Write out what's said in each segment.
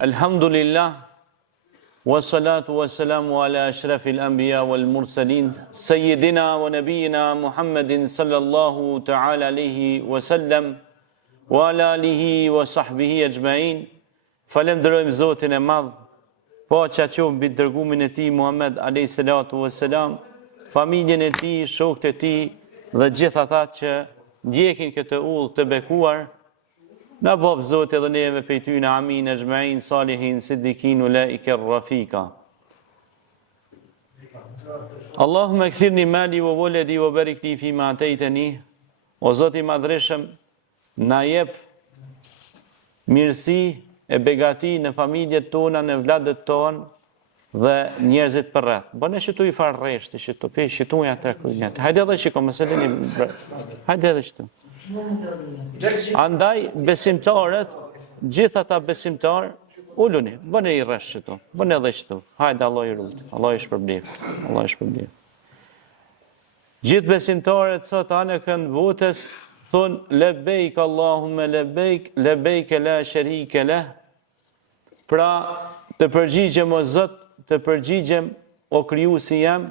Alhamdulillah, wassalatu wassalamu ala ashrafil anbiya wal mursalin, sayyidina wa nabiyina Muhammedin sallallahu ta'ala alayhi wa sallam, wa ala alihi wa sahbihi ajma'in. Falenderojmë Zotin e Madh, paqja qoftë mbi dërgumin e Tij Muhammed alayhi salatu wassalam, familjen e Tij, shokët e Tij dhe gjithë ata që ndjekin këtë udhë të bekuar. Na bëf Zotë edhe neve prej ty në amin e gjmajin, salihin, siddikin, ulaike rrafika. Allahumma kthirni mali wa waladi wa barik li fi ma atejteni. O Zotë i madhreshëm, na jep mirësi e begati në familjet tona, në vladët tonë dhe njerëzit për rreth. Bëne shëtu i farë reshtë, shëtu, pe shëtu ja të kërënjët. Hajde edhe shiko, më selini, hajde edhe shëtu. Andaj besimtarët, gjithë ata besimtarë, ulluni, bëne i rreshtë shëtu, bëne edhe shëtu. Hajde Allah i rrutë, Allah i shpërblef, Allah i shpërblef. Gjithë besimtarët sot anë kënd votës, thonë, lebejk Allahume lebejk, lebejk e la sharike la. Pra, të përgjigjem o Zot, të përgjigjem o Krijuesi jam,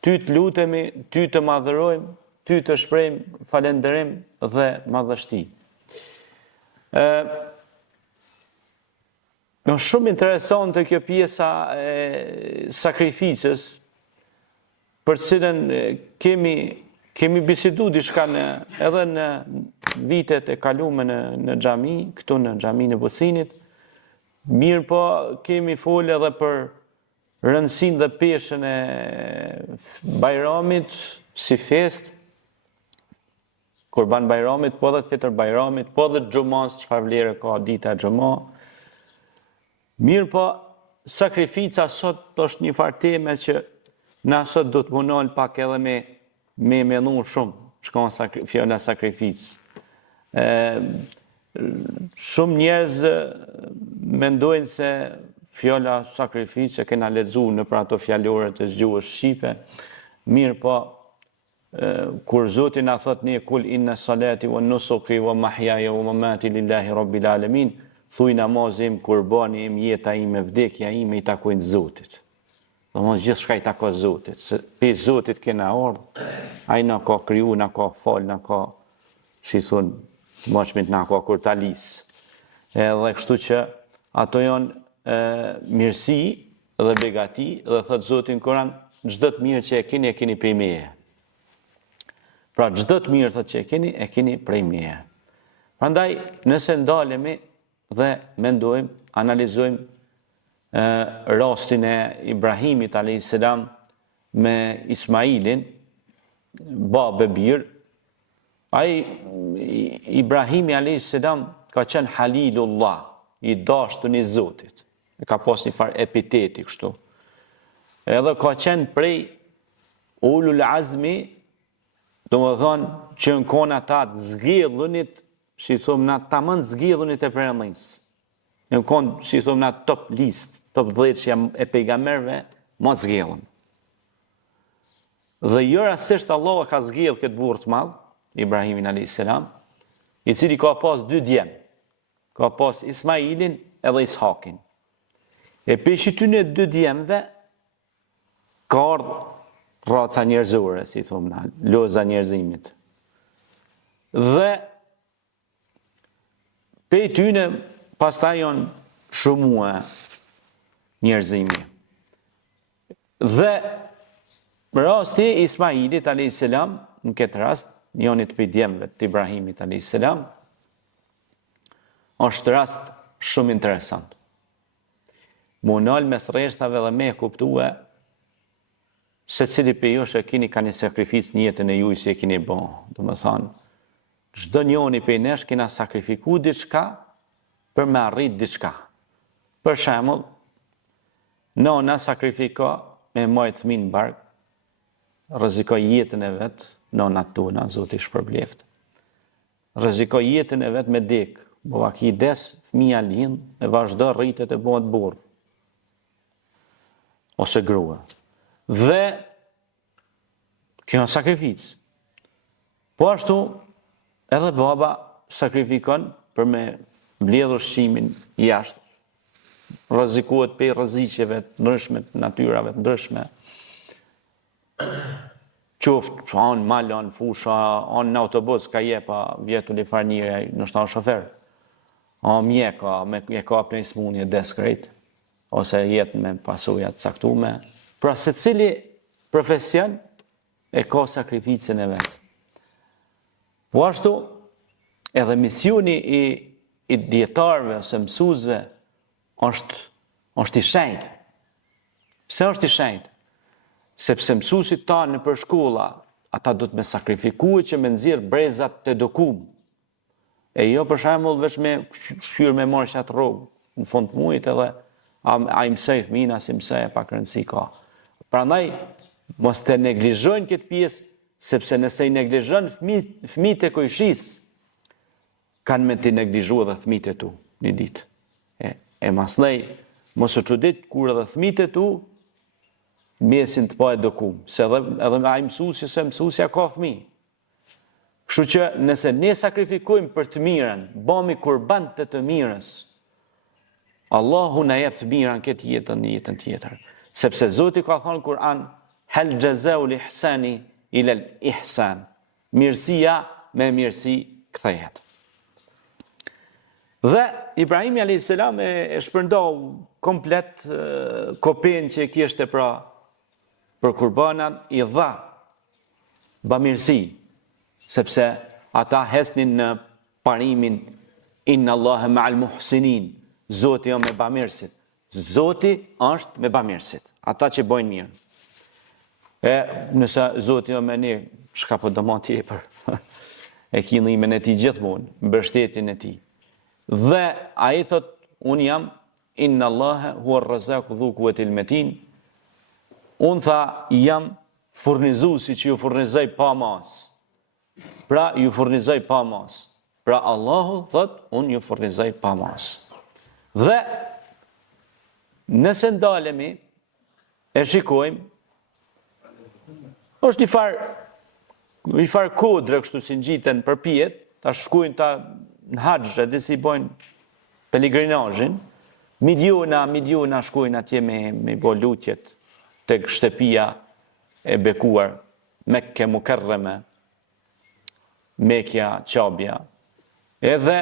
ty të lutemi, ty të madhërojmë, ty të shprehim falënderim dhe madhështi. Është shumë interesante kjo pjesa e sakrificës, për cilën kemi bisedu diçka edhe në vitet e kalume në xhami, këtu në xhamin e Bosinit. Mirë po kemi folë edhe për rëndësinë dhe peshën e Bajramit si fest, Kurban Bajramit, po dhe Fitr Bajramit, po dhe Xhumas, çfarë vlerë ka dita e Xhuma. Mirë po, sakrifica sot është një farë teme që na sot do të mundohen pak edhe me mendu shumë shkon fjala sakrificë. Shumë njerëz mendojnë se fjala sakrificë e kena lexuar në për ato fjalore të gjuhës shqipe. Mirë po, kur Zoti na thot ne kul inna salati wa nusuki wa mahyaya wa mamati lillahi rabbil alamin, thuj namazim, kurbani im, jeta ime, vdekja ime i takojnë Zotit. Domthonjë gjithçka i takon Zotit. Se pe Zotit kena ardhur, ai na ka kriju, na ka fal, na ka, si thon, moshmit na ka kur talis. Edhe kështu që ato janë mirësi dhe begati dhe thot Zoti në Kur'an, çdo të mirë që e keni prej meje. Pra çdo të mirë thot që e keni prej meje. Prandaj nëse ndalemi dhe mendojmë, analizojmë rastin e Ibrahimit alayhis salam me Ismailin, babë bir, ai Ibrahimi alayhis salam ka qenë Halilullah, i dashtun i Zotit. E ka pas një farë epiteti kështu. Edhe ka qenë prej ulul azmi, domethënë që në kona ta të zgjedhunit, si thomë na tamam zgjedhunit e Perëndimit. Në konë, si thomë na top list, top 10 që jam e pejgamberëve, më të zgjedhun. Dhe jo rastisht Allah ka zgjedhur këtë burr të madh, Ibrahimin alayhis salam, i cili ka pas 2 djem. Ka pas Ismailin edhe Ishakin. E peshi ty në 2 djemve, ka ardhur raca njerëzore, si thomë na, loza njerëzimit. Dhe pe tyne pastaj janë shumue njerëzimi. Dhe rasti Ismailit alayhis salam, në këtë rast, njënit për djemve të Ibrahimit alayhis salam, është rast shumë interesant. Munal mes rreshtave dhe me kuptue se cili për josh e kini ka një sakrificë në jetën e juj si e kini bo. Do më thonë, çdo njoni për nesh kina sakrifiku diçka për me arrit diçka. Për shembull, nona sakrifiko me majtë fëmijë në bark, rrezikoi jetën e vet, nonat tona, Zoti shpërbleft. Rrezikoi jetën e vet me dek. Bova ki des, fëmija lind, e vazhdo rritet e bëhet burr. Ose grua. Dhe kjo është sakrificë. Po ashtu, edhe baba sakrifikon për me mbledhur ushqimin jashtë, rrezikohet pe rreziqeve të ndryshme, të natyrave të ndryshme. Qoftë anë mal, anë fusha, anë në autobus, ka jepa vjetu një farnire, nështë anë shofer. A mjeka, me kap një smunje deskrejt, ose jetë me pasojat caktume. Pra se cili profesion e ka sakrificën e vetë. Po ashtu, edhe misioni i dietarëve ose mësuesve është i shenjtë. Pse është i shenjtë? Sepse mësuesit tanë në për shkolla, ata do të me sakrifikue që me nxjerr brezat të dokumë. E jo për shembull veç me shkyrë me marrë qatë rrugë, në fund të muajit edhe a i mësoj fëmin, a si mësoj e pak rëndësi ka. Prandaj, mos të neglizhojnë këtë pjesë, sepse nëse i neglizhojnë fëmijët e kojshis, kanë me të neglizhu edhe fëmijët e tu, një ditë. E masnej, mos u çudit kur edhe fëmijët e tu, mjesin të pa e dokumë, se edhe a i mësuesi se mësuesja ka fëmijë. Kështu që nëse ne sakrifikojmë për të mirën, bëmi kurban të mirës, Allahu na jep të mirën këtë jetën në jetën tjetër. Sepse Zoti ka thënë në Kur'an, hal jazaa'ul ihsani ila al-ihsan. Mirësia me mirësi kthehet. Dhe Ibrahimi a.s. e shpërndau komplet kopen që e kishte për kurbanat, i dha bamirësi, sepse ata hesnin në parimin inna Allahe ma'al muhsinin, Zoti jo me bamirësit. Zoti është me bamirësit, ata që bojnë mirë. E nëse Zoti jo me një, shka po dëma tjepër, e kinimin e ti gjithmonë, mbështetjen e ti. Dhe a i thot, unë jam, inna Allahe hua rrëzaku dhu kuetil metin, unë tha, jam furnizuesi që ju furnizoj pa mas. Pra ju furnizoj pa mas. Pra Allahu thot, unë ju furnizoj pa mas. Dhe nëse ndalemi, e shikojmë, është një farë kodre kështu si ngjiten përpijet, ta shkojnë ta në haxhe, dhe si bojnë peligrinazhin, miliona shkojnë atje me bo lutjet tek shtëpia e bekuar, Mekke Mukarreme, Mekja, Qabja. Edhe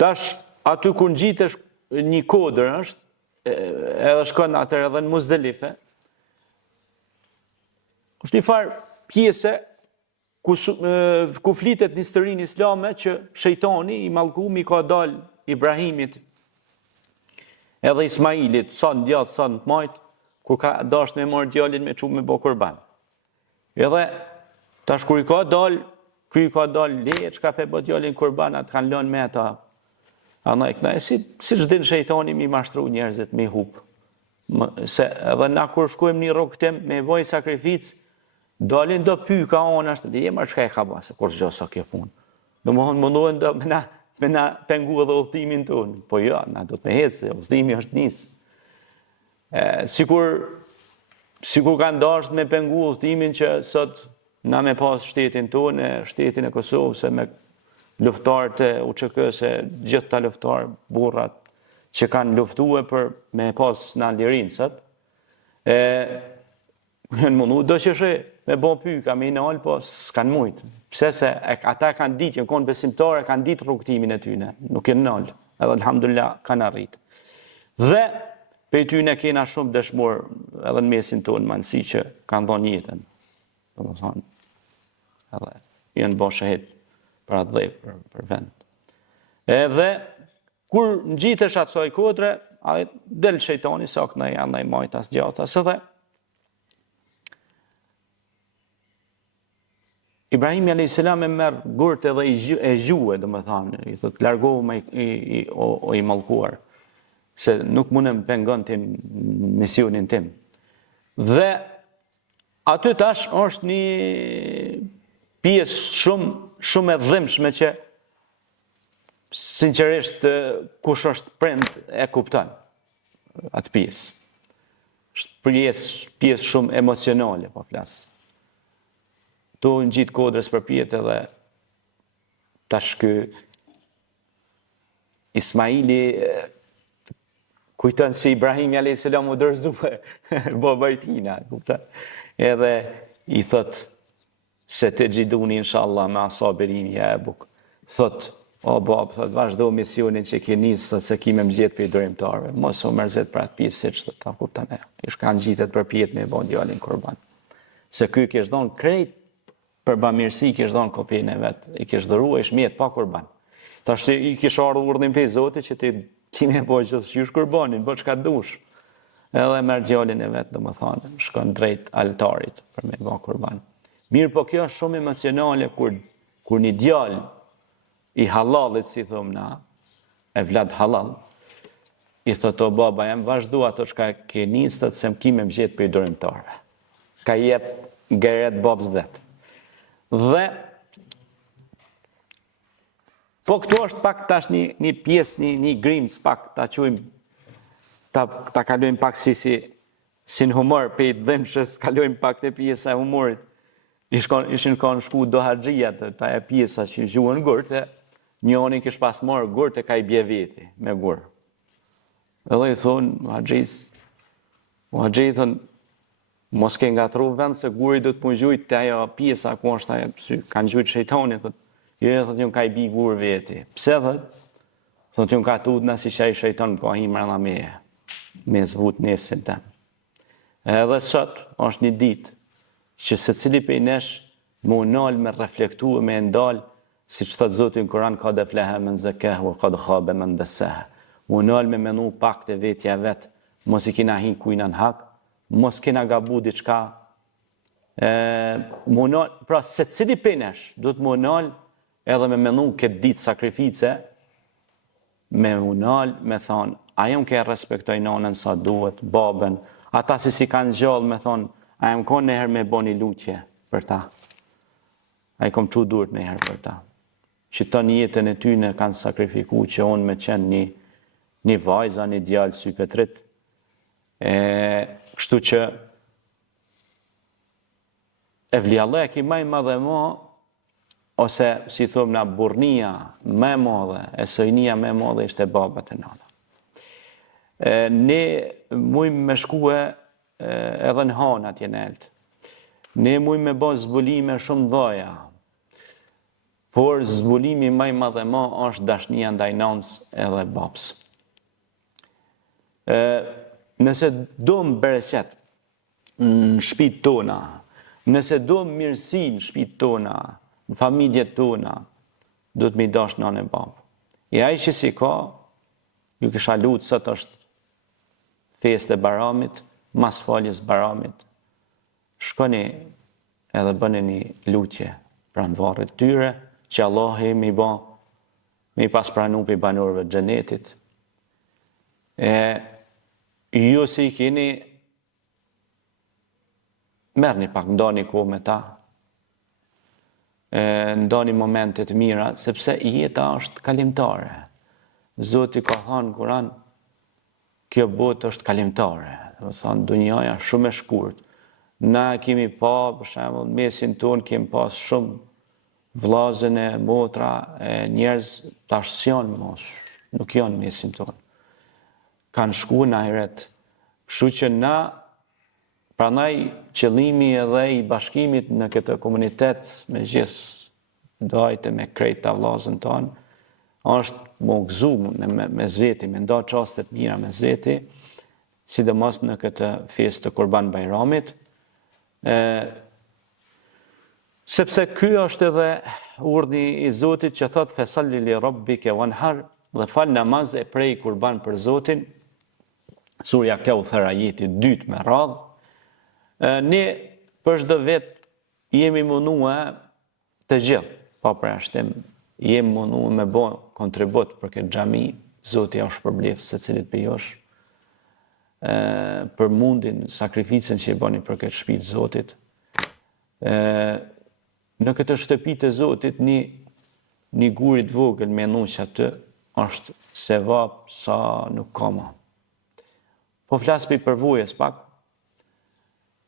tash aty kur ngjitesh një kodër është, edhe shkon atër edhe në Muzdelife, është një farë pjese ku flitet në historinë islame që shejtani i mallkuar ka dal Ibrahimit edhe Ismailit, sa në djathtë, sa në të majtë, kur ka dash me marrë djalin me çu me bë kurban. Edhe tash kur i ka dal leje çka pe bë djalin kurban, atë kanë lënë me ata. Andaj këna si çdin shejtani mi mashtru njerëzit me hub. Se edhe na kur shkojmë një rrugë tim me voj sakrificë, dalin do pyka ona ashtë, dhe jema çka e ka bërë, se kur çdo sa kjo punë. Domthonë mundohen do me na pengu edhe udhëtimin tonë. Po jo, na do të me hecë, udhëtimi është nis. Sikur kanë dashur me pengu udhëtimin që sot na me pas shtetin tonë, shtetin e Kosovës, me luftarët e UÇK-s, gjithë ta luftarë, burrat që kanë luftuar për me pas në lirin sot. Në mundu do që me bo pyka, me inal, po s'kan mujt. Pse se ata kanë ditë, në konë besimtare, kanë ditë rrugtimin e tyne, nuk e nal, edhe alhamdulillah kanë arrit. Dhe për tyne kena shumë dëshmor edhe në mesin tonë, manësi që kanë dhonë jetën. Do të thonë, edhe jenë bo shahid për atë dhe për vend. Edhe kur ngjitesh atësoj kodre, del shejtani sa kënaj andaj majtas gjata, së dhe Ibrahimi a.s. e merë gurt edhe e gjue, dhe më thanë, i thot, largohu me i mallkuar, se nuk mundem pengon tim misionin tim. Dhe aty tash është një pjesë shumë e dhimbshme që sinqerisht kush është prind e kupton atë pjesë. Është pjesë shumë emocionale, po flas. Tu në gjitë kodrës për pjetë edhe tash ky Ismaili Kujton si Ibrahimi a.s. u dorëzua baba i tina, kupton? Edhe i thot se të gjiduni inshallah me asabirin ja e buk. Thot, o bab, thot, vazhdo misionin që ke nisë, thot, se kime më gjetë për i dërimtarve. Mos u mërzet për atë pjesë siç thot, ta kupton e. Ish kanë gjitet për pjetë me bon djalin kurban. Se ky kish dhon krejt për bamirësi, kish dhon kopjen e vet, i kish dhurua ish mjet pa kurban. Tash i kish ardhur urdhën prej Zotit që ti kime bëj gjithçysh kurbanin, bëj çka dush. Edhe merr djalin e vet, domethënë, shkon drejt altarit për me bë kurban. Mirë, po kjo është shumë emocionale kur një djalë i halalit, si thom na, e vlad halal, i thot o baba, jam vazhdu ato çka ke nisët se më kime më gjetë për i dërimtarve. Ka jep gëret babës vet. Dhe po këtu është pak tash një pjesë, një grimc pak ta quajmë ta kalojmë pak si në humor, pe i dhëmshës kalojmë pak te pjesa e humorit. Ishin kanë shku do haxhijat, ta e pjesa që gjuhën gurtë, njëri kish pas marrë gurtë e ka i bje veti me gur. Edhe i thonë haxhi thonë, mos ke ngatru vend se guri do të më gjujt të ajo pjesa ku është ajo, kanë gjujt shejtani, thotë. Jo, thotë, unë ka i bi gur veti. Pse, thotë, unë ka tut nësi që ai shejton ka himra na me zvut nefsin tem. Edhe sot është një ditë që secili prej nesh më unal me reflektu e me ndal, si që thëtë Zotin Kur'an, ka dhe flehe me nëzëkeh, o ka dhe khabe me ndësehe. Më unal me menu pak të vetja vet, mos i kina hi kujna në hak, mos kina gabu diçka. Pra, secili prej nesh, do të më unal edhe me menu këtë ditë sakrifice, me unal, me thonë, ajo më ke respektoj nonën sa duhet, babën, ata si kanë gjallë, me thonë, a jam konë nëherë me bo një lutje për ta. A i kom qu durët nëherë për ta. Që të një jetën e tyne kanë sakrifiku që onë me qenë një vajza, një djallë sypetrit. Kështu që e vlijallë e ki maj madhe mo, ose si thëmë na burnia me madhe, e sojnia me madhe ishte babat e nana. Ne mujmë me shkue edhe në hanë atje në eltë. Ne mujmë me bo zbulime shumë dhoja, por zbulimi maj madhe ma është dashnia ndaj nanës edhe babës. Nëse do më bereqet në shpit tona, nëse do më mirësi në shpit tona, në familjet tona, do të mi dash nanë e babë. E ai që si ka, ju kisha lutë sot është fest e Baramit, mas faljes Baramit, shkoni edhe bëni një lutje pranë varrit tyre, që Allah me i pas pranu për i banorëve të xhenetit. Ju si i keni, merrni pak, ndani kohë me ta, ndani momentet mira, sepse jeta është kalimtare. Zoti ka thënë në Kur'an, kjo botë është kalimtare. Do thonë, dunjaja shumë e shkurt. Na kemi pa, për shembull, mesin ton kemi pas shumë vllazën e motra, njerëz tash s'janë mos, nuk janë mesin ton. Kanë shku në ahiret. Kështu që na, prandaj qëllimi edhe i bashkimit në këtë komunitet me gjithë dajte me krejt të vllazën tonë, është më gëzu me zveti, me nda qastet mira me zveti, sidomos në këtë fest të Kurban Bajramit, sepse ky është edhe urdhni i Zotit që thot fesalli li rabbike wanhar, dhe fal namaz e prej kurban për Zotin, surja Kauthar ajeti 2 me radhë. Ne për çdo vit jemi munduar të gjithë, pa përjashtim, jemi munduar me bë kontribut për këtë xhami, Zoti ja shpërblef secilit për josh, për mundin, sakrificën që i bëni për këtë shtëpi të Zotit. Në këtë shtëpi të Zotit, një gurit vogël me nuq aty, është sevap sa nuk ka më. Po flas për përvojës pak,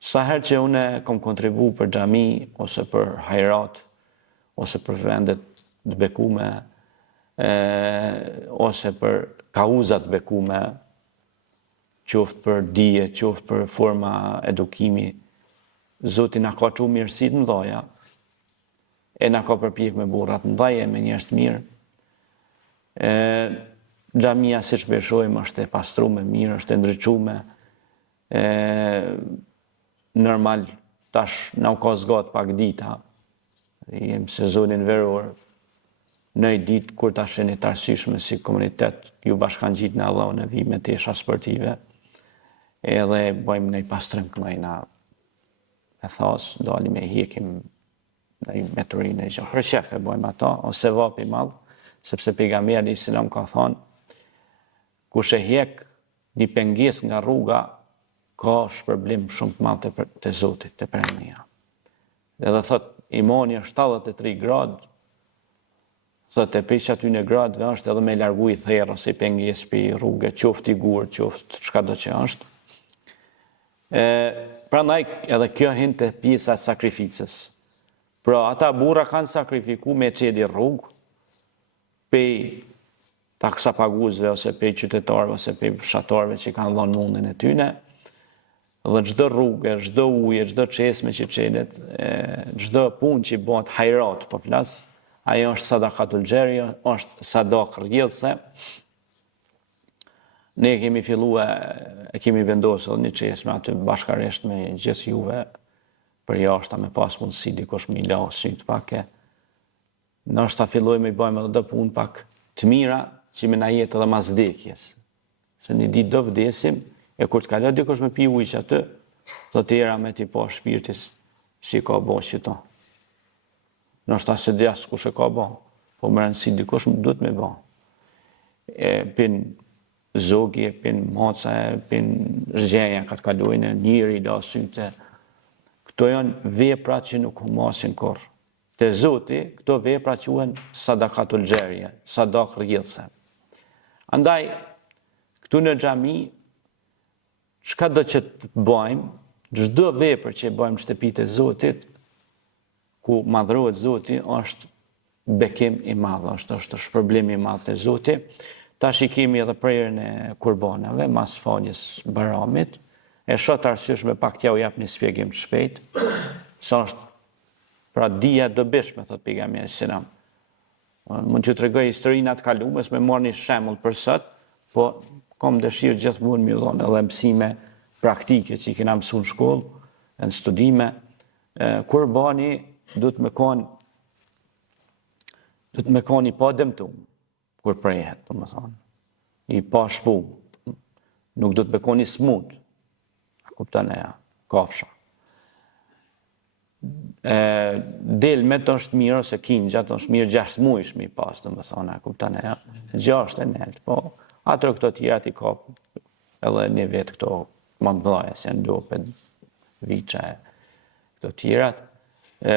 sa herë që unë kam kontribu për xhami, ose për hajrat, ose për vendet të bekume, ose për kauzat bekume, qoftë për dije, qoftë për forma edukimi. Zoti na ka çu mirësitë mëdha, e na ka përpjek me burrat mëdha, me njerëz të mirë. Xhamia siç beshojmë është e pastruar mirë, është e ndriçuar. Normal tash na ka zgat pak dita. Jem sezonin veror. Në ditë kur tash jeni të arsyeshme si komunitet, ju bashkangjit në Allah në vime të esha sportive, edhe bëjmë në i pastrim këllajna me thas, dalim e hjekim në i meturin e gjë. Për shefe bëjmë ato, ose vapi madhë, sepse pejgamberi selam ka thonë, kush e hjek një pengesë nga rruga, ka shpërblim shumë të madh të Zotit, të Perëndia. Edhe thot, imani është 73 gradë, thot e prish aty në gradëve është edhe me largu i therrë ose i pengesë për rrugë, qoftë i gur, qoftë çka do që është. Prandaj edhe kjo hyn te pjesa e sakrificës. Pra ata burra kanë sakrifiku me çedi rrugë, pe taksa paguesve ose pe qytetarëve ose pe fshatarëve që kanë dhënë mundin e tyne, dhe çdo rrugë, çdo ujë, çdo çesme që çelet, çdo punë që bëhet hajrat, po flas, ajo është sadakatul xheria, është sadakë rrjedhse. Ne kemi filluar, e kemi vendosur një çesme aty bashkërisht me gjithë juve, për jashta me pas mundësi dikush me la syt pak e. Ndoshta fillojmë i bëjmë edhe punë pak të mira që me na jetë edhe mas vdekjes. Se një ditë do vdesim, e kur të kaloj dikush me pi ujë që aty, do të era me t'i pa shpirtis si ka bo që to. Ndoshta se dhe as kush e ka bo, po më rëndësi dikush më duhet me bo. Pin zogje, pin maca, pin zgjenja ka të kalojnë, njëri da syte. Këto janë vepra që nuk humasin kur. Te Zoti, këto vepra quhen sadakatul xheria, sadakë rrjedhse. Andaj, këtu në xhami, çka do që të bëjmë, çdo vepër që e bëjmë në shtëpitë e Zotit, ku madhrohet Zoti, është bekim i madh, është shpërblim i madh te Zoti. Tash i kemi edhe prerjen e kurbanave, mas faljes Baramit. E shoh të arsyeshme pak t'ja u jap një shpjegim të shpejt, sa është pra dija dobishme, thot pejgamberi selam. Mund t'ju tregoj historinë atë kalumes, me marrë një shembull për sot, po kam dëshirë gjithmonë më dhon edhe mësime praktike që i kena mësuar në shkollë, në studime. Kurbani duhet me kon i pa dëmtum kur prehet, domethënë. I pa shpu. Nuk duhet me kon i smut. A kupton e kafsha. Del me të është mirë ose kinja, të është mirë 6 muajsh mi pas, domethënë, a kupton e 6 e nelt, po ato këto tjera ti ka edhe një vetë këto më të mëdha, se janë dope, viçe, këto tjerat.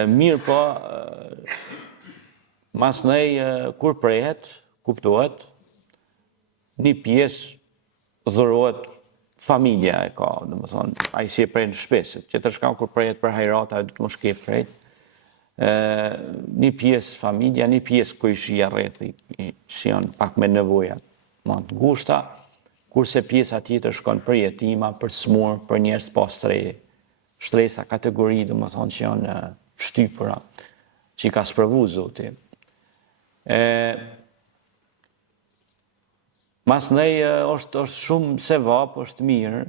Mirë po, mas nej, kur prehet, kuptohet, një pjesë dhurohet familja e ka, domethënë, ai si e prej në shtëpi, që të shkon kur prehet për hajrata, do të mos ke prej. Një pjesë familja, një pjesë kujshia rrethi, që janë pak me nevoja më të ngushta, kurse pjesa tjetër shkon për jetima, për smur, për njerëz pa shtresa kategori, domethënë që janë shtypura, që i ka sprovu Zoti. Mas nej është shumë sevap, është mirë.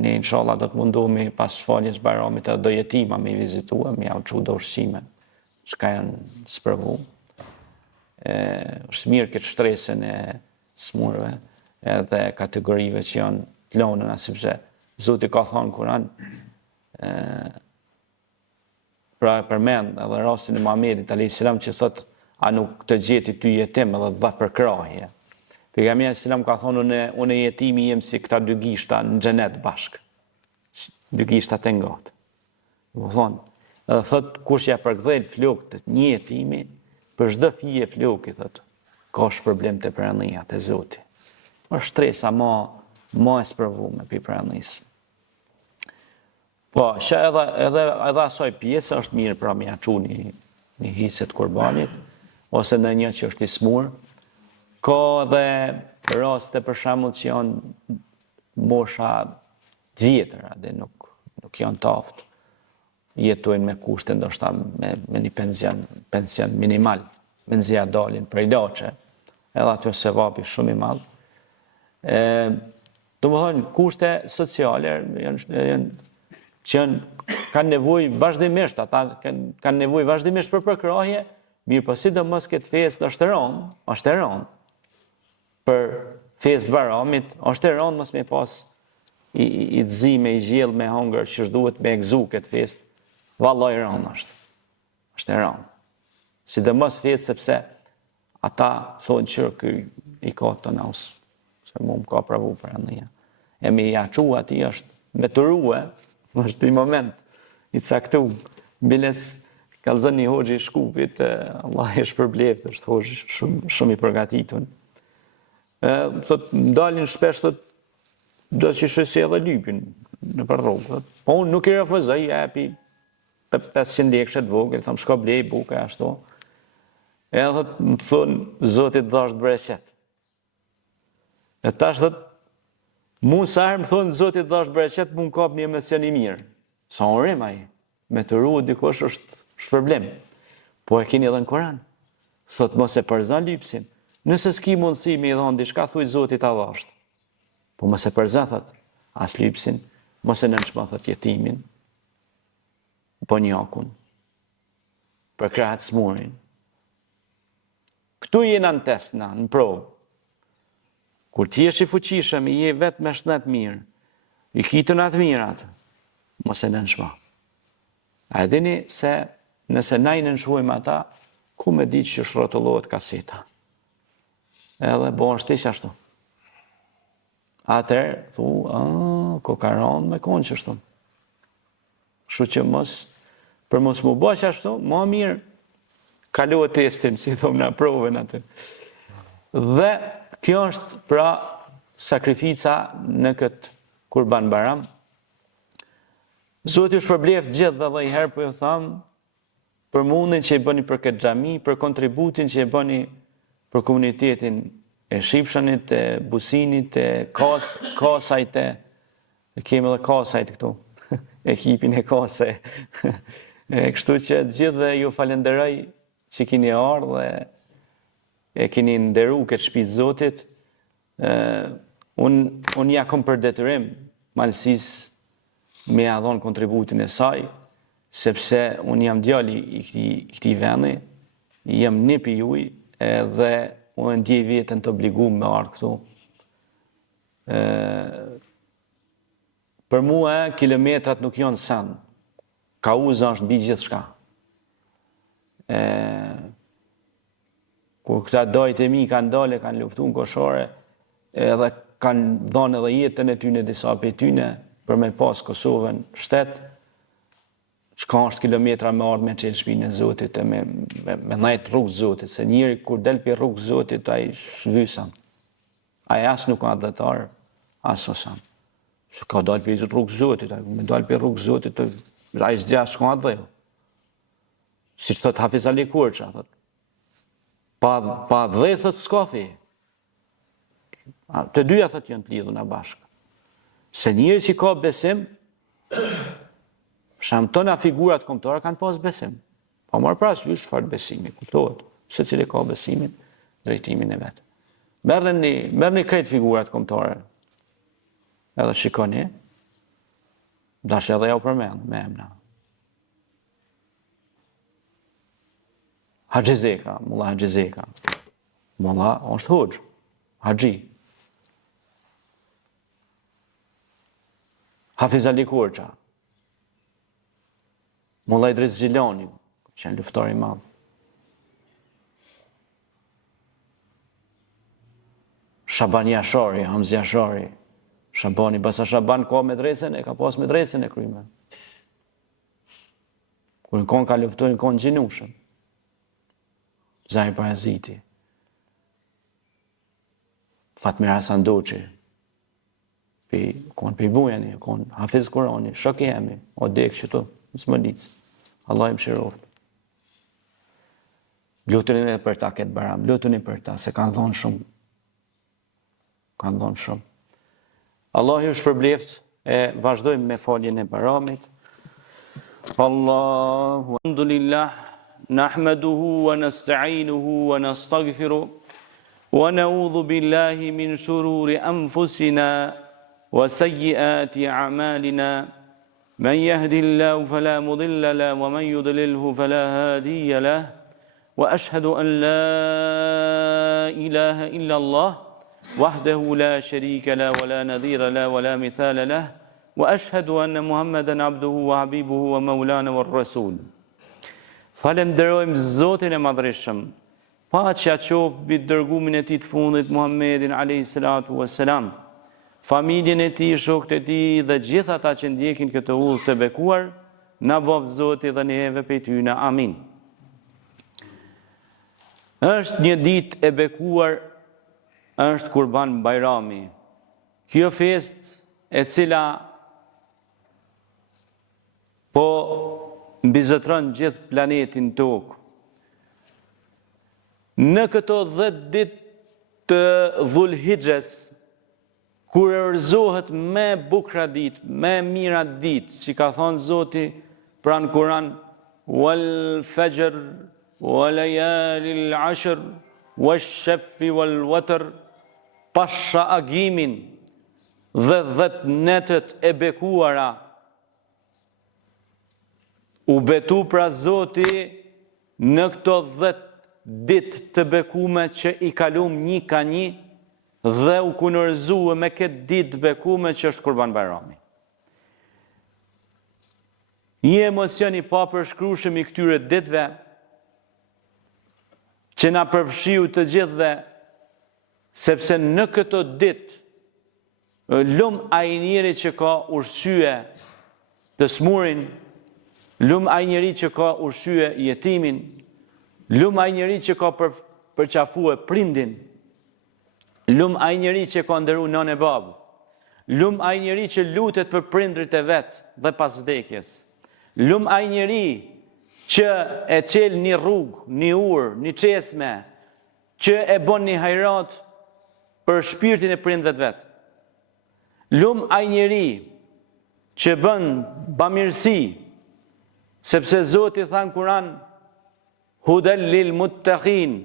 Ne inshallah do të mundohemi pas faljes Bajramit edhe do jetima me vizitua, me jau çu do ushqime, çka janë sprovu. Është mirë këtë shtresën e smurve edhe kategorive që janë të lënëna, sepse Zoti ka thënë në Kur'an, pra përmend edhe rastin e Muhamedit alayhis salam që thotë, a nuk të gjeti ty jetim edhe të bëhet për krahje. Pejgamberi selam ka thonë, unë jetimi jem si këta dy gishta në xhenet bashk. Dy gishta të ngatë. Do thonë, edhe thot kush ja përkthejnë flokët një jetimi, për çdo fije floki thot, ka shpërblim te Perëndia te Zoti. Është stresa më e sprovuar për Perëndisë. Po, edhe asaj pjesë është mirë pra me ja çu një hise të kurbanit, ose në një që është i smur. Ka dhe raste për shembull që janë mosha të vjetëra dhe nuk janë të aftë. Jetojnë me kushte ndoshta me një pension minimal, me nxjerr dalin për ilaçe, edhe aty se vapi shumë i madh. Domethënë kushte sociale kanë nevojë vazhdimisht, ata kanë nevojë vazhdimisht për përkrahje, mirë po sidomos këtë festë është e rëndë për festë Baramit, është e rëndë mos me pas i zime, i gjellë me hongër që duhet me egzu këtë festë. Vallai rëndë është e rëndë. Sidomos festë sepse ata thonë që ky i ka të naus, se mu më ka pravu për anëja. E me ja qu ati është me të ruë, është i moment i caktu. Biles kalzën një hoxhi i Shkupit, Allah e shpërbleft, është hoxhi shumë i përgatitun. Thot, ndalin shpesh, thot, do që shësi edhe lypin në për rrugë. Po unë nuk i refuzoj, jepi 500 lekë të vogël, thamë shko blej buka ashtu. Edhe më thonë, Zotit dhasht bereqet. E tash thot, mu sa herë më thonë, Zotit dhasht bereqet, mu në kap një emocion i mirë. Sa unë rrim aji, me të ruë dikosh është problem. Po e keni edhe në Koran. Thot, mos e përzan lypsin. Nëse s'ki mundësi me i dhonë diçka, thuj Zotit a dhasht. Po mos e përzan, thot, as lypsin, mos e nënshma, thot, jetimin, po njakun, për krahat smurin. Këtu jena në test na, në provë. Kur ti jesh i fuqishëm, i je vetë me shnet mirë, i kitën atë mirat, mos e nënshma. A e dini se nëse na i nënshujmë ata, ku me ditë që shrotullohet kaseta. Edhe bo është ishë ashtu. Atër, thu, kokaron me konë që ashtu. Kështu që për mos mu bo që ashtu, ma mirë, kaluat testin, si thomë në provën atë. Dhe kjo është pra sakrifica në këtë Kurban Bayram. Zoti ju shpërbleft gjithë dhe i herë, po ju thamë, për mundin që i bëni për këtë xhami, për kontributin që i bëni për komunitetin e Shqipshanit, e Businit, e Kasajt, kemi edhe Kasajt këtu, ekipin e Kasaj. Kështu që gjithëve ju falenderoj që keni ardhur dhe e keni nderu këtë shtëpi të Zotit. Unë ja kom për detyrim malësisë me ja dhon kontributin e saj, sepse unë jam djali i këtij vendi, jam nipi juaj, edhe unë ndjej veten të obliguar me ardh këtu. Për mua kilometrat nuk janë sen. Kauza është mbi gjithçka. Kur këta dajt e mi kanë dalë, kanë luftu në koshore, edhe kanë dhënë edhe jetën e tyne disa prej tyne për me pas Kosovën shtet, çka është kilometra me ardhë me qenë shpinë e Zotit e me najtë rrugë Zotit, se njëri kur del për rrugë Zotit, a i shlysan. A i asë nuk ka adletar, asë osan. Se ka dalë për rrugë Zotit, me dalë për rrugë Zotit, a i s'dja shka adhe jo. Si që thot Hafiz Ali Kurça, thot. Pa dhe, thot, s'kafi. Të dyja, thot, janë plidhur në bashkë. Se njëri që ka besim, shamtona figurat kombëtare kanë pas besim. Pa marrë parasysh çfarë besimi, kuptohet. Secili ka besimin, drejtimin e vet. Merrni krejt figurat kombëtare. Edhe shikoni, dash edhe ja u përmend me emra. Haxhi Zeka, Mulla Haxhi Zeka. Mulla është hoxh, Haxhi. Hafiz Ali Kurça. Mulla Idris Xhilani, që janë luftar i madh. Shaban Jashari, Hamzi Jashari. Shabani, basa Shaban ka medresen, e ka pas medresen e kryme. Kur në konë ka luftu, në konë gjinushëm. Zahir Paraziti. Fatmir Hasan Doçi. Konë për i bujeni, konë Hafiz Kurani, shok i jemi, o dekë që të, në Smënicë. Allah i më shiroft. Lutuni për ta këtë Bayram, lutuni për ta, se kanë dhonë shumë. Kanë dhonë shumë. Allah ju shpërbleft e vazhdojmë me foljen e Bayramit. Allahu alhamdulillah, nahmaduhu wa nasta'inuhu wa nastaghfiruh wa na'udhu billahi min shururi anfusina wa sayyiati a'malina. من يهدي الله فلا مضل له ومن يضلله فلا هادي له وأشهد أن لا إله إلا الله وحده لا شريك له ولا نظير له ولا مثال له وأشهد أن محمدا عبده وحبيبه ومولانا والرسول. Falenderojmë Zotin e Madhreshëm, paqja qoftë mbi dërgumin e tij të fundit Muhammedin alayhi salatu wassalam, familjen e tij, shokët e tij dhe gjithë ata që ndjekin këtë udhë të bekuar, na bof Zoti dhe neve prej tyre. Amin. Është një ditë e bekuar, është Kurban Bayrami. Kjo festë e cila po mbizotron gjithë planetin tokë. Në këto 10 ditë të Dhulhijhes, kur erëzohet me bukra ditë, me mira ditë, që ka thonë Zoti pranë Kur'an, wal fajr, wa layalil ashr, wash shaffi wal watr, pasha agimin dhe 10 netët e bekuara. U betu pra Zoti në këto 10 ditë të bekume që i kalum një ka një, dhe u kunërzue me këtë ditë bekume që është Kurban Bayrami. Një emocion i papërshkrueshëm i këtyre ditëve që na përfshiu të gjithëve, sepse në këto ditë lum ai njeri që ka ushqye të smurin, lum ai njeri që ka ushqye jetimin, lum ai njeri që ka përqafue prindin, lum ai njeri që ka ndëru nën e babë, lum ai njeri që lutet për prindrit e vet dhe pas vdekjes, lum ai njeri që e çel një rrugë, një urë, një çesme, që e bën një hajrat për shpirtin e prindve të vet. Lum ai njeri që bën bamirësi, sepse Zoti tha në Kur'an, hudal lil muttaqin,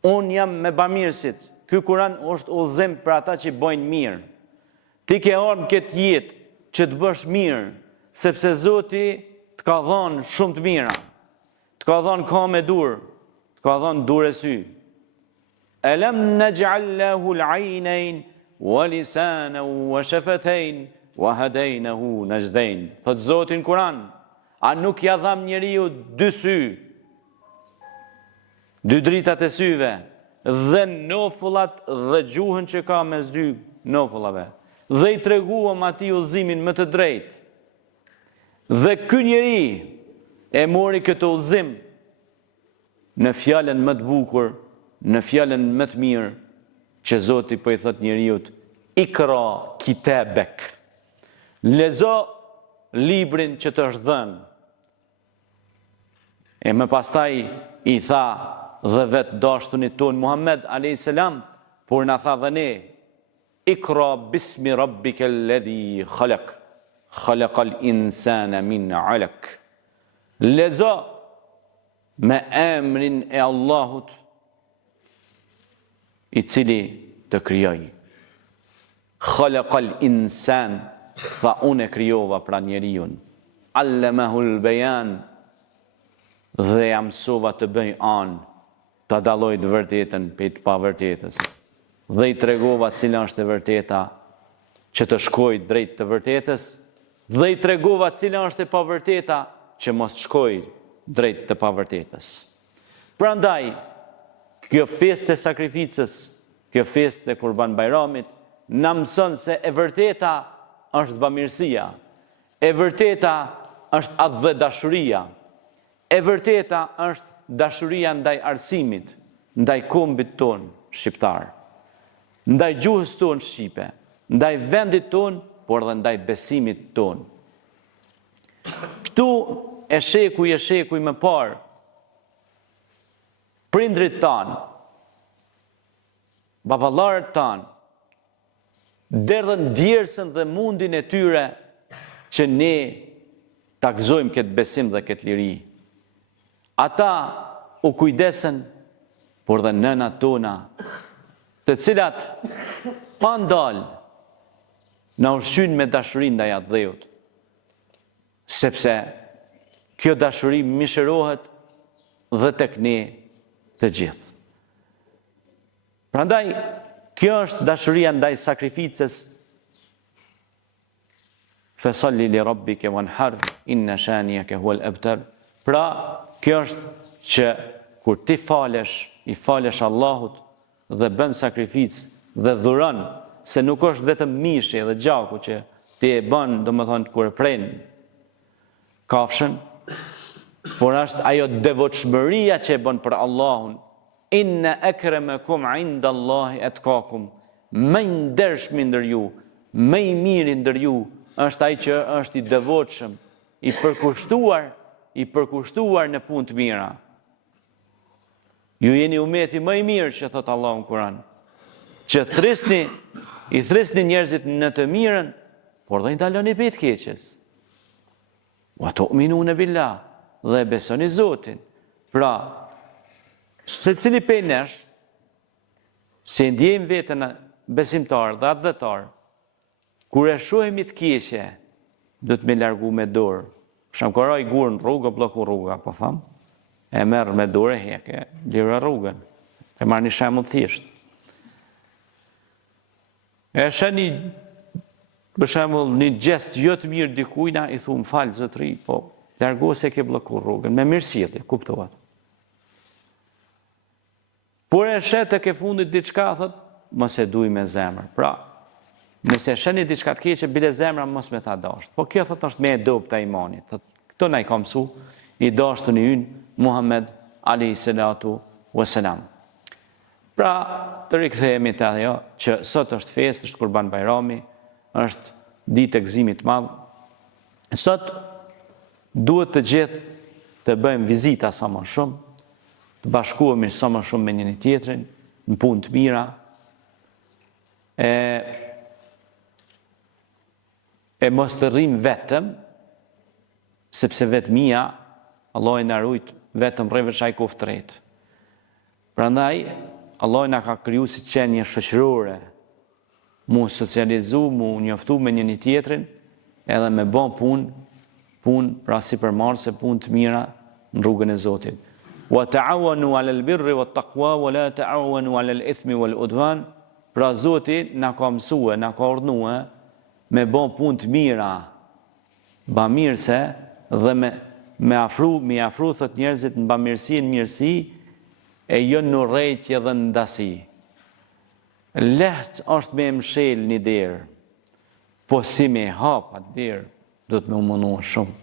unë jam me bamirësit. Ky Kur'an është udhëzim për ata që bojnë mirë. Ti ke ardhur këtë jetë që të bësh mirë, sepse Zoti të ka dhënë shumë të mira. Të ka dhënë kamë dur, të ka dhënë durë sy. Alam naj'al lahu al-'aynayn wa lisanan wa shafatayn wa hadaynahu najdayn. Thot Zoti në Kur'an, a nuk ja dham njeriu 2 sy, 2 dritat e syve, dhe nofullat dhe gjuhën që ka mes 2 nofullave, dhe i treguam atij udhëzimin më të drejtë. Dhe ky njeri e mori këtë udhëzim në fjalën më të bukur, në fjalën më të mirë që Zoti po i thot njeriu, ikra kitabek, lezo librin që të është dhënë. E më pastaj i tha dhe vetë dashtunit ton Muhammed a.s. por na tha dhe ne, ikra bismi rabbike alladhi khalaq, khalaqal insana min alaq. Lezo me emrin e Allahut i cili të krijoi. Khalaqal insan, tha unë e krijova pra njeriu. Allamahul bayan, dhe jam mësova të bëj anë, ta dalloj të vërtetën prej të pavërtetës. Dhe i tregova cila është e vërteta që të shkoj drejt të vërtetës, dhe i tregova cila është e pavërteta që mos shkoj drejt të pavërtetës. Prandaj, kjo festë e sakrificës, kjo festë e Kurban Bayramit, na mëson se e vërteta është bamirësia, e vërteta është atë dhe dashuria, e vërteta është dashuria ndaj arsimit, ndaj kombit ton shqiptar, ndaj gjuhës ton shqipe, ndaj vendit ton, por dhe ndaj besimit ton. Këtu e shekuj më parë, prindrit tanë, baballarët tanë, derdhën djersën dhe mundin e tyre që ne ta gëzojmë këtë besim dhe këtë liri. Ata u kujdesen, por dhe nënat tona, të cilat pa ndalë na ushqyn me dashurin ndaj atë dheut, sepse kjo dashuri mishërohet dhe tek ne të gjithë. Prandaj, kjo është dashuria ndaj sakrificës. Fesalli li rabbike wanhar, inna shaniyaka huwal abtar. Pra, kjo është që kur ti i falesh Allahut dhe bën sakrificë dhe dhuron, se nuk është vetëm mishi dhe gjaku që ti e bën, domethënë kur e pren kafshën, por është ajo devotshmëria që e bën për Allahun. Inna akramakum inda Allahi atqakum. Më i ndershmi ndër ju, më i miri ndër ju është ai që është i devotshëm, i përkushtuar në punë të mira. Ju jeni umeti më i mirë që thot Allahu në Kur'an, që i thrisni njerëzit në të mirën, por dhe i ndaloni prej të keqes. Wa tu'minuna billah, dhe besoni Zotin. Pra, secili prej nesh, se ndjejmë veten besimtar dhe adhëtar, kur e shohim të keqe, do të më largu me dorë. Shamkoroj gurë në rrugë, bloku rruga, po tham. E merr me dorë e heke, lira rrugën. E marr një shembull thjesht. E shani, për shembull, një gest jo të mirë dikujna, i thu, më fal zotëri, po largo se ke bllokuar rrugën, me mirësi, kuptohet. Por e shet tek e fundit diçka, thot, mos e duj me zemër. Pra, nëse sheni diçka të keqe, bile zemra mos me tha dasht. Po kjo thot është me e dobta imanit. Thot, këto na i ka mësu i dashtën i ynë Muhammed alayhi salatu wassalam. Pra, të rikthehemi te ajo që sot është festë, është Kurban Bajrami, është ditë e gëzimit të madh. Sot duhet të gjithë të bëjmë vizita sa më shumë, të bashkohemi sa më shumë me njëri tjetrin, në punë të mira. E mos të rrim vetëm, sepse vetmia, Allah i na rujt vetëm rreve shaj koftret. Prandaj, Allah na ka kriju si qenje shoqërore, mu socializu, mu njoftu me njëri tjetrin, edhe me bon punë pra si përmarrëse punë të mira në rrugën e Zotit. Wa ta'awanu 'alal birri wat taqwa wa la ta'awanu 'alal ithmi wal udwan. Pra Zoti na ka mësue, na ka urdhënue me bon punë të mira, bamirëse dhe me afru thot njerëzit në bamirësi, në mirësi, e jo në urrejtje dhe në ndasi. Lehtë është me mshel një derë, po si me hap atë derë, do të me munua shumë.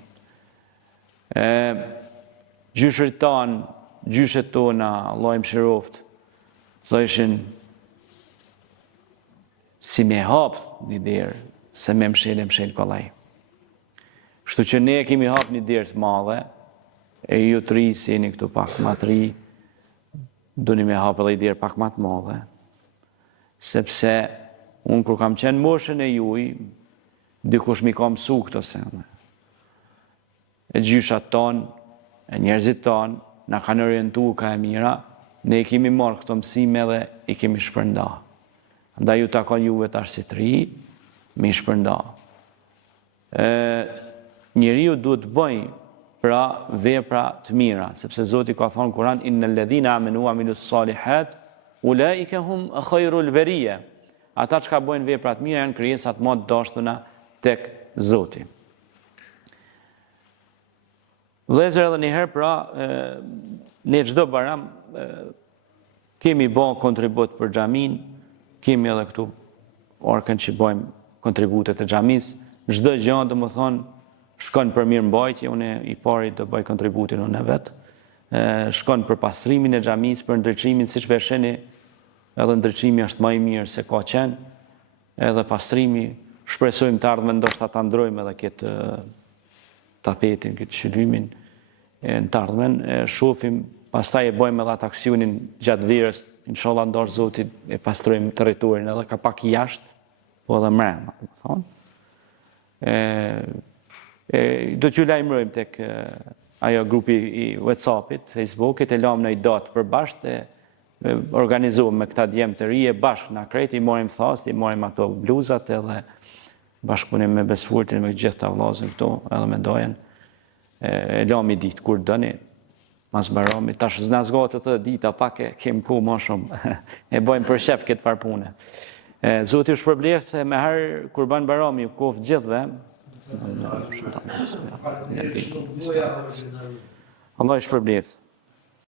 Gjyshët tanë, gjyshet tona, Allah i mëshiroft, thoshin si me hap një derë, se me mshel kollaj. Kështu që ne kemi hap një derë të madhe, e ju të ri, si jeni këtu pak ma të ri, duni me hap edhe i derë pak ma të madhe, sepse unë kur kam qenë moshën e juj, dikush mi ka mësu këto sene. E gjyshat tonë, e njerëzit tonë, na kanë orientu ka e mira, ne i kemi marrë këto mësime dhe i kemi shpërnda. Andaj ju takon juve tash si të ri, me i shpërnda. Njeriu duhet të bëjë pra vepra të mira, sepse Zoti ka thënë në Kur'an innal ladhina amanu wa amilus salihat ulaika hum khairul bariya. Ata që ka bojnë vepra të mira janë krijesat më të dashtuna tek Zoti. Vëllezër, edhe një herë pra ne çdo Bajram kemi bën kontribut për xhamin, kemi edhe këtu orkën që bojmë kontributet e xhamisë, çdo gjë domethënë shkon për mirëmbajtje, unë i pari do bëj kontributin unë vetë, shkon për pastrimin e xhamisë, për ndriçimin, siç e sheni, edhe ndriçimi është më i mirë se ka qenë, edhe pastrimi, shpresojmë të ardhmen ndoshta ta ndrojmë edhe këtë tapetin, këtë shëlymin në të ardhmen, shohim, pastaj e bëjmë edhe atë aksionin gjatë verës, inshallah ndar Zoti e pastrojmë territorin edhe ka pak jashtë, po edhe mrena, do të thonë. Do t'ju lajmërojmë tek ajo grupi i WhatsAppit, Facebookit, e lam në i datë për bashkë, organizuam me këta djemë të rije bashkë në krejt, i morim thast, i morim ato bluzat edhe bashkëpunim me Besfurtin, me gjithë të vllazën këtu, edhe me dojen. E lam i ditë kur dëni, mas barami, tash zna zgatë të dita pak e kem ku ma shumë, e bojmë për shef këtë farpune. Zoti u shpërbleft se me herë Kurban Barami u koftë gjithve, Allah i shpërbleft.